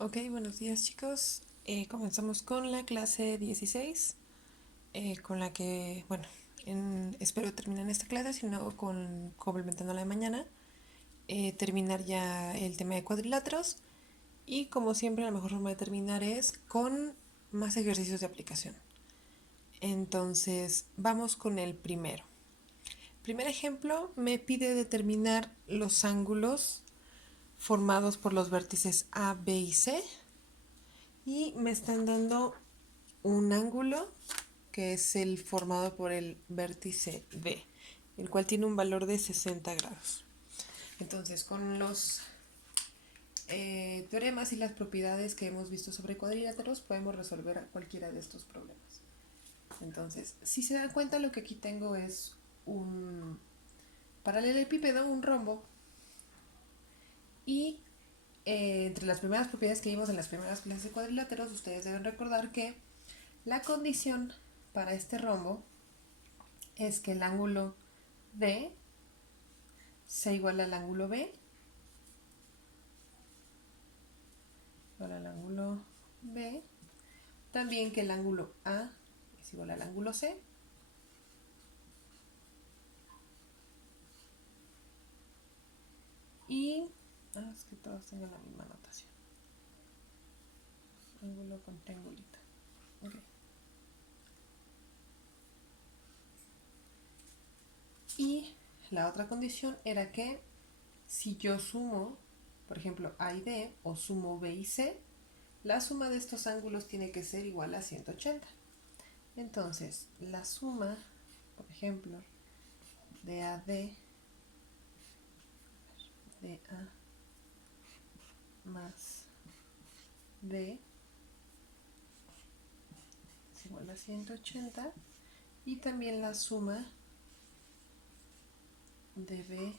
Ok, buenos días chicos. Comenzamos con la clase 16, con la que, bueno, espero terminar en esta clase, sino complementando la de mañana, terminar ya el tema de cuadriláteros y como siempre la mejor forma de terminar es con más ejercicios de aplicación. Entonces, vamos con el primero. Primer ejemplo me pide determinar los ángulos formados por los vértices A, B y C y me están dando un ángulo que es el formado por el vértice D, el cual tiene un valor de 60 grados. Entonces, con los teoremas y las propiedades que hemos visto sobre cuadriláteros, podemos resolver cualquiera de estos problemas. Entonces, si se dan cuenta, lo que aquí tengo es un paralelepípedo, un rombo, y entre las primeras propiedades que vimos en las primeras clases de cuadriláteros, ustedes deben recordar que la condición para este rombo es que el ángulo D sea igual al ángulo B, igual al ángulo B, también que el ángulo A es igual al ángulo C, y es que todos tengan la misma notación, ángulo con triangulito. Okay. Y la otra condición era que si yo sumo, por ejemplo, A y D, o sumo B y C, la suma de estos ángulos tiene que ser igual a 180. Entonces, la suma, por ejemplo, de AD, de A más B es igual a 180, y también la suma de B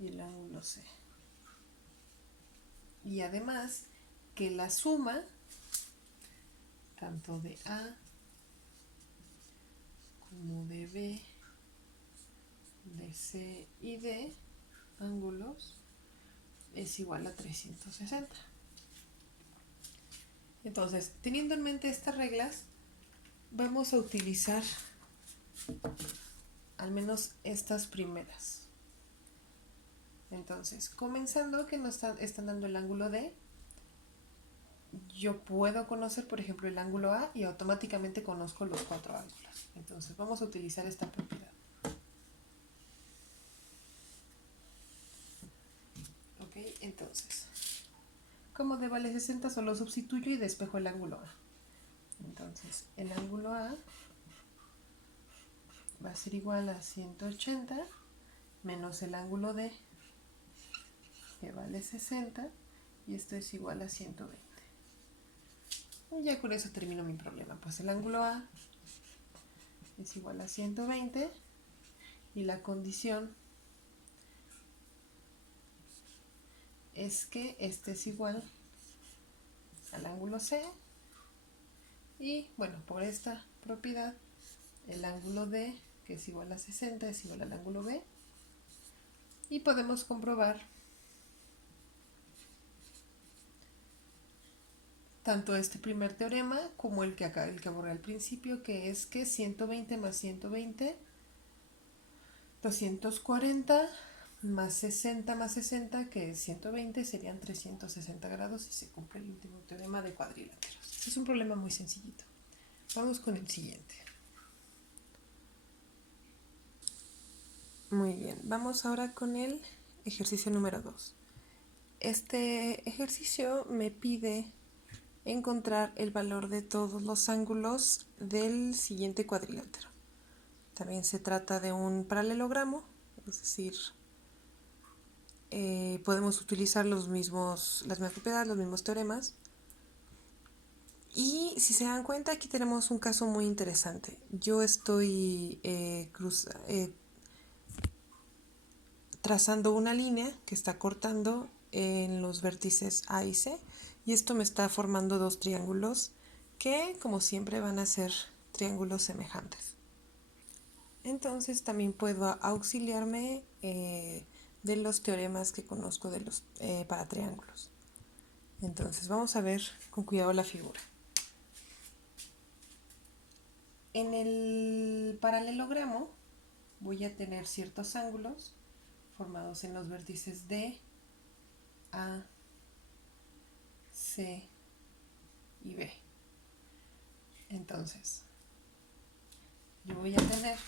y el ángulo C. Y además que la suma tanto de A como de B, de C y D ángulos es igual a 360. Entonces, teniendo en mente estas reglas, vamos a utilizar al menos estas primeras. Entonces, comenzando que nos están dando el ángulo D, yo puedo conocer, por ejemplo, el ángulo A y automáticamente conozco los cuatro ángulos. Entonces, vamos a utilizar esta propiedad. Ok, entonces, como D vale 60, solo sustituyo y despejo el ángulo A. Entonces, el ángulo A va a ser igual a 180 menos el ángulo D, que vale 60, y esto es igual a 120. Y ya con eso termino mi problema. Pues el ángulo A es igual a 120 y la condición es que este es igual al ángulo C, y bueno, por esta propiedad el ángulo D, que es igual a 60, es igual al ángulo B, y podemos comprobar tanto este primer teorema como el que borré al principio, que es que 120 más 120, 240, más 60 más 60, que es 120, serían 360 grados y se cumple el último teorema de cuadriláteros. Este es un problema muy sencillito. Vamos con el siguiente. Muy bien, vamos ahora con el ejercicio número 2. Este ejercicio me pide encontrar el valor de todos los ángulos del siguiente cuadrilátero. También se trata de un paralelogramo, es decir, podemos utilizar las mismas propiedades, los mismos teoremas. Y si se dan cuenta, aquí tenemos un caso muy interesante. Yo estoy trazando una línea que está cortando en los vértices A y C, y esto me está formando dos triángulos que, como siempre, van a ser triángulos semejantes. Entonces también puedo auxiliarme de los teoremas que conozco para triángulos. Entonces vamos a ver con cuidado la figura. En el paralelogramo voy a tener ciertos ángulos formados en los vértices D, A, C y B. Entonces, yo voy a tener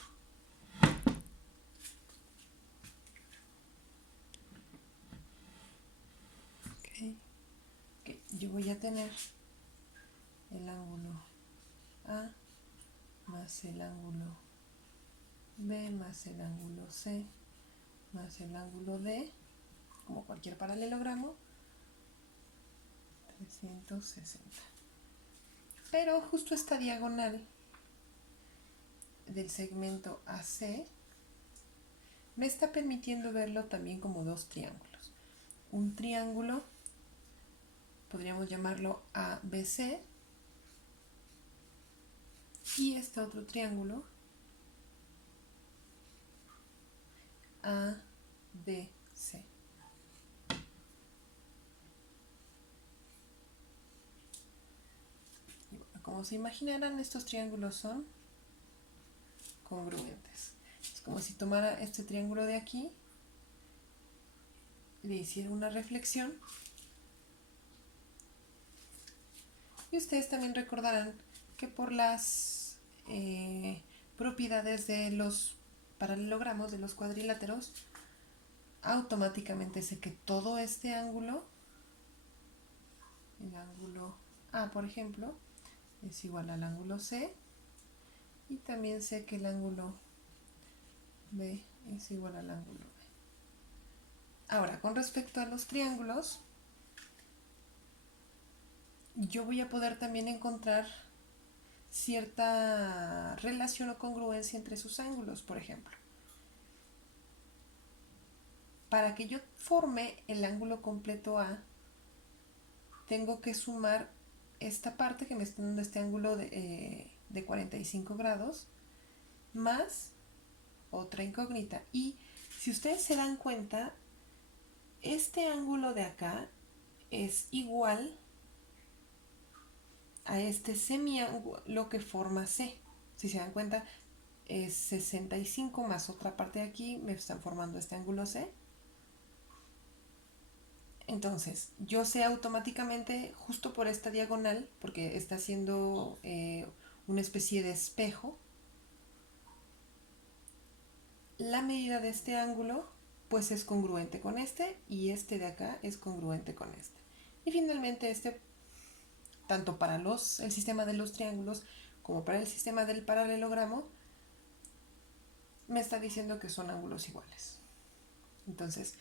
yo voy a tener el ángulo A más el ángulo B más el ángulo C más el ángulo D, como cualquier paralelogramo, 360. Pero justo esta diagonal del segmento AC me está permitiendo verlo también como dos triángulos. Un triángulo, podríamos llamarlo ABC, y este otro triángulo, ABC. Y bueno, como se imaginarán, estos triángulos son congruentes. Es como si tomara este triángulo de aquí, le hiciera una reflexión, y ustedes también recordarán que por las propiedades de los paralelogramos, de los cuadriláteros, automáticamente sé que todo este ángulo, el ángulo A por ejemplo, es igual al ángulo C, y también sé que el ángulo B es igual al ángulo B. Ahora, con respecto a los triángulos, yo voy a poder también encontrar cierta relación o congruencia entre sus ángulos, por ejemplo. Para que yo forme el ángulo completo A, tengo que sumar esta parte que me está dando este ángulo de 45 grados, más otra incógnita. Y si ustedes se dan cuenta, este ángulo de acá es igual a este semiángulo que forma C. Si se dan cuenta, es 65 más otra parte de aquí, me están formando este ángulo C. Entonces, yo sé automáticamente, justo por esta diagonal, porque está haciendo una especie de espejo, la medida de este ángulo pues es congruente con este, y este de acá es congruente con este. Y finalmente este, tanto para el sistema de los triángulos como para el sistema del paralelogramo, me está diciendo que son ángulos iguales. Entonces,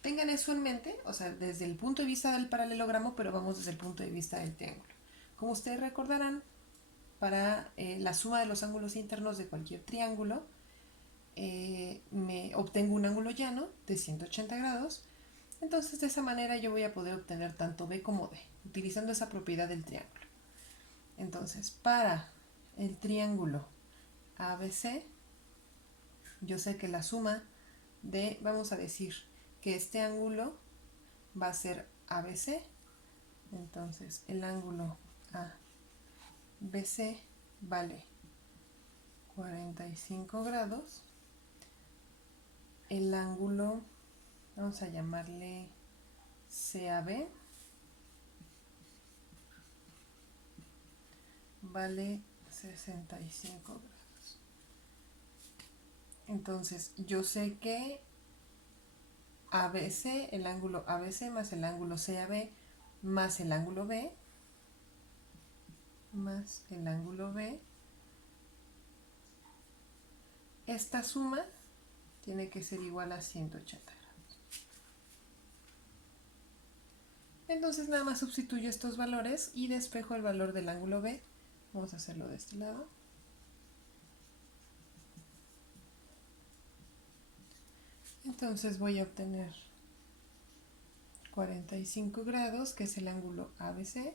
tengan eso en mente, o sea, desde el punto de vista del paralelogramo, pero vamos desde el punto de vista del triángulo. Como ustedes recordarán, para la suma de los ángulos internos de cualquier triángulo, me obtengo un ángulo llano de 180 grados. Entonces, de esa manera yo voy a poder obtener tanto B como D, utilizando esa propiedad del triángulo. Entonces, para el triángulo ABC, yo sé que la suma de, vamos a decir que este ángulo va a ser ABC. Entonces, el ángulo ABC vale 45 grados. El ángulo, vamos a llamarle CAB, vale 65 grados. Entonces, yo sé que ABC, el ángulo ABC más el ángulo CAB más el ángulo B, más el ángulo B, esta suma tiene que ser igual a 180 grados. Entonces nada más sustituyo estos valores y despejo el valor del ángulo B. Vamos a hacerlo de este lado. Entonces voy a obtener 45 grados, que es el ángulo ABC,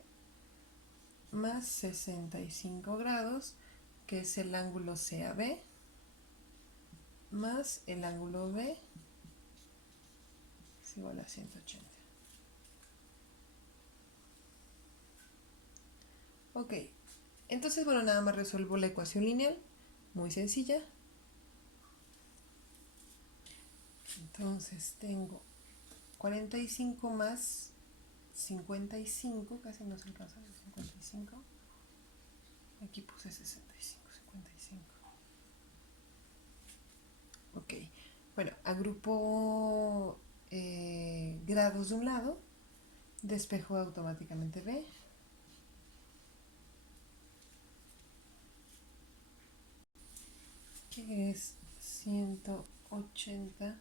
más 65 grados, que es el ángulo CAB, más el ángulo B, es igual a 180. Ok, entonces bueno, nada más resuelvo la ecuación lineal, muy sencilla. Entonces tengo 45 más 55, casi no se alcanza el 55. Aquí puse 65, 55. Ok, bueno, agrupo grados de un lado, despejo automáticamente B. Que es 180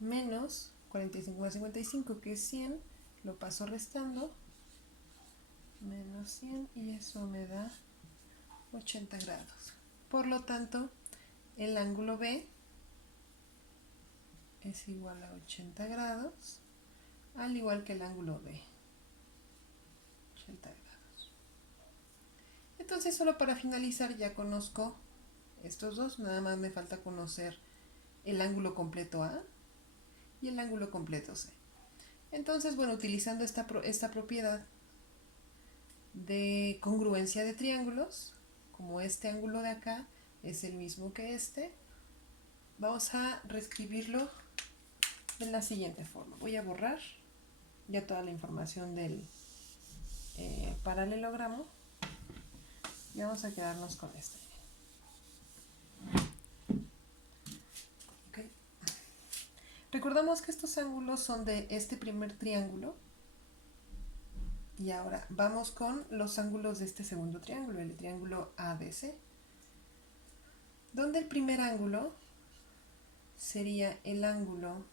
menos 45 más 55, que es 100, lo paso restando, menos 100, y eso me da 80 grados. Por lo tanto, el ángulo B es igual a 80 grados, al igual que el ángulo B, 80 grados. Entonces, solo para finalizar, ya conozco estos dos, nada más me falta conocer el ángulo completo A y el ángulo completo C. Entonces, bueno, utilizando esta propiedad de congruencia de triángulos, como este ángulo de acá es el mismo que este, vamos a reescribirlo de la siguiente forma. Voy a borrar ya toda la información del paralelogramo y vamos a quedarnos con este. ¿Okay? Recordamos que estos ángulos son de este primer triángulo. Y ahora vamos con los ángulos de este segundo triángulo, el triángulo ABC, donde el primer ángulo sería el ángulo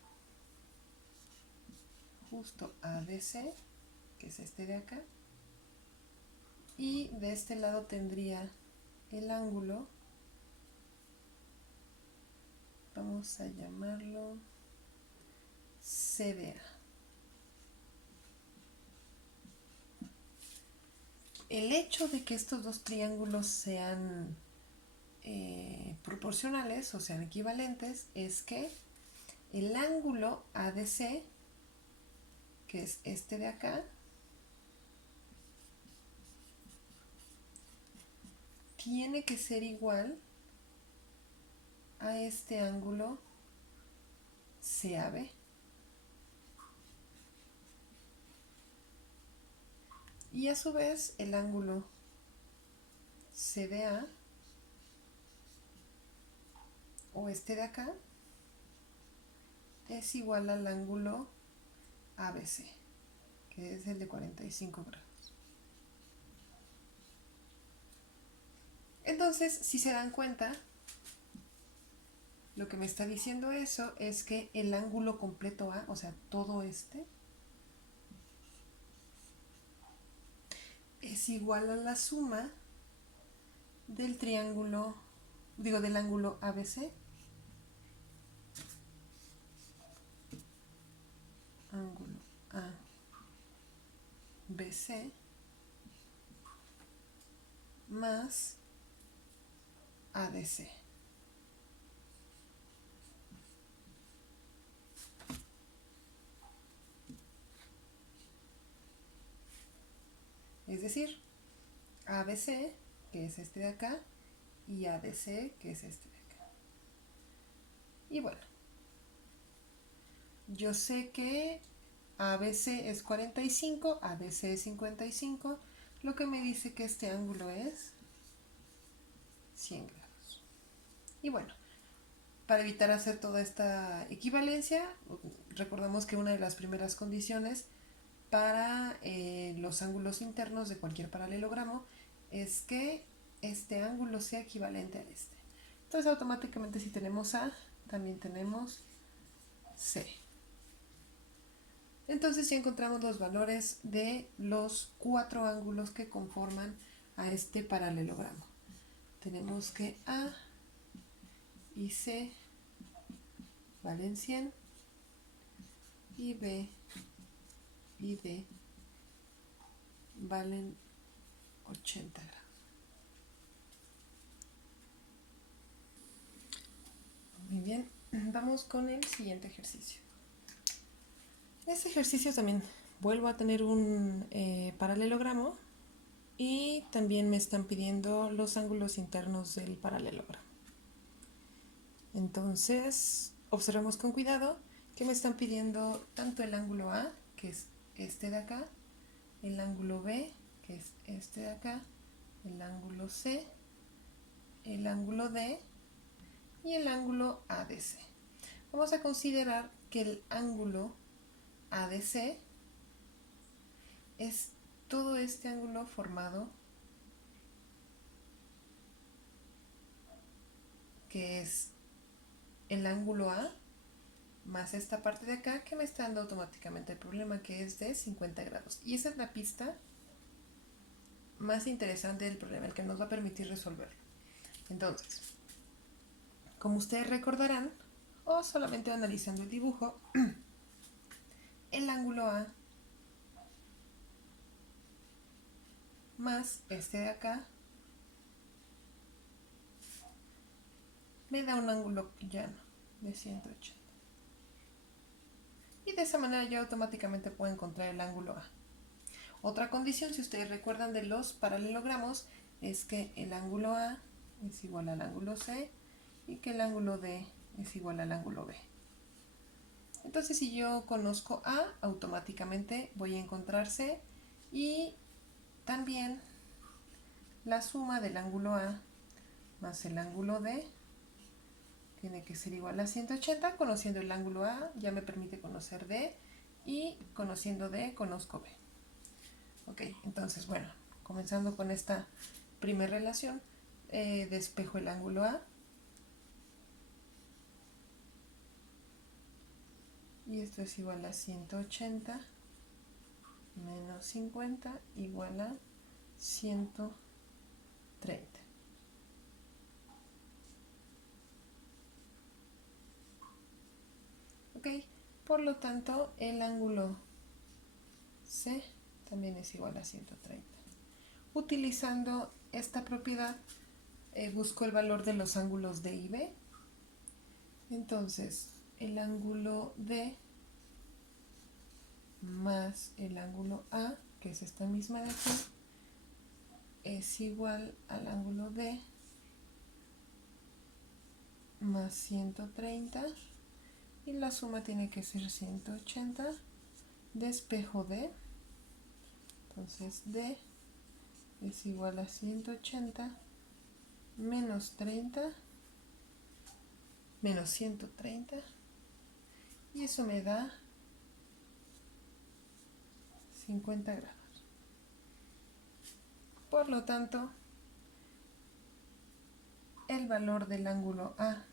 justo ABC, que es este de acá, y de este lado tendría el ángulo, vamos a llamarlo CDA. El hecho de que estos dos triángulos sean proporcionales o sean equivalentes es que el ángulo ADC, que es este de acá, tiene que ser igual a este ángulo CAB. Y a su vez el ángulo CDA, o este de acá, es igual al ángulo ABC, que es el de 45 grados. Entonces, si se dan cuenta, lo que me está diciendo eso es que el ángulo completo A, o sea, todo este, es igual a la suma del triángulo, del ángulo ABC, ángulo ABC, más ADC. Es decir, ABC, que es este de acá, y ADC, que es este de acá. Y bueno, yo sé que ABC es 45, ADC es 55, lo que me dice que este ángulo es 100 grados. Y bueno, para evitar hacer toda esta equivalencia, recordamos que una de las primeras condiciones para los ángulos internos de cualquier paralelogramo es que este ángulo sea equivalente al este. Entonces automáticamente si tenemos A, también tenemos C. Entonces ya encontramos los valores de los 4 ángulos que conforman a este paralelogramo. Tenemos que A y C valen 100 y B y D valen 80 grados. Muy bien, vamos con el siguiente ejercicio. Este ejercicio también vuelvo a tener un paralelogramo Y también me están pidiendo los ángulos internos del paralelogramo. Entonces, observemos con cuidado que me están pidiendo tanto el ángulo A, que es este de acá, el ángulo B, que es este de acá, el ángulo C, el ángulo D y el ángulo ADC. Vamos a considerar que el ángulo ADC es todo este ángulo formado, que es el ángulo A más esta parte de acá que me está dando automáticamente el problema, que es de 50 grados. Y esa es la pista más interesante del problema, el que nos va a permitir resolverlo. Entonces, como ustedes recordarán, o solamente analizando el dibujo, el ángulo A más este de acá me da un ángulo llano de 180. Y de esa manera yo automáticamente puedo encontrar el ángulo A. Otra condición, si ustedes recuerdan de los paralelogramos, es que el ángulo A es igual al ángulo C y que el ángulo D es igual al ángulo B. Entonces, si yo conozco A, automáticamente voy a encontrar C y también la suma del ángulo A más el ángulo D tiene que ser igual a 180. Conociendo el ángulo A ya me permite conocer D y conociendo D conozco B. Ok, entonces bueno, comenzando con esta primera relación, despejo el ángulo A y esto es igual a 180 menos 50 igual a 130. Ok, por lo tanto el ángulo C también es igual a 130. Utilizando esta propiedad busco el valor de los ángulos D y B. Entonces el ángulo D más el ángulo A, que es esta misma de aquí, es igual al ángulo D más 130 y la suma tiene que ser 180. Despejo D, entonces D es igual a 180 menos 30 menos 130 y eso me da 50 grados. Por lo tanto, el valor del ángulo A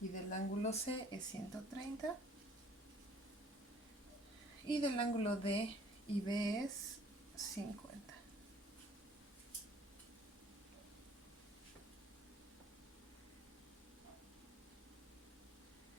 y del ángulo C es 130 y del ángulo D y B es 50.